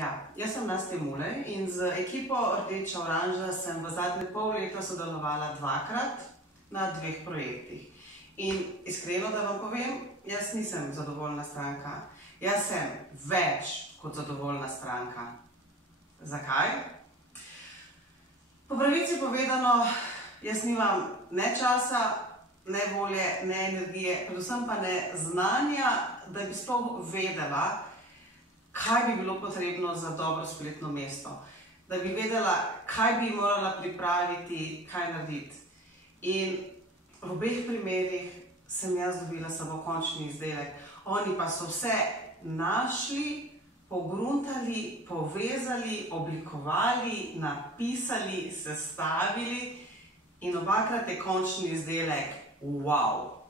Ja, jaz sem Nastja Mulej in z ekipo Rdeča oranža sem v zadnje pol leta sodelovala dvakrat na 2 projektih. In iskreno, da vam povem, jaz nisem zadovoljna stranka. Jaz sem več kot zadovoljna stranka. Zakaj? Po pravici povedano, jaz nimam ne časa, ne volje, ne energije, predvsem pa ne znanja, da bi sploh vedela, kaj bi bilo potrebno za dobro spletno mesto. Da bi vedela, kaj bi morala pripraviti, kaj narediti. In v obeh primerih sem jaz dobila samo končni izdelek. Oni pa so vse našli, pogruntali, povezali, oblikovali, napisali, sestavili in obakrat je končni izdelek wow!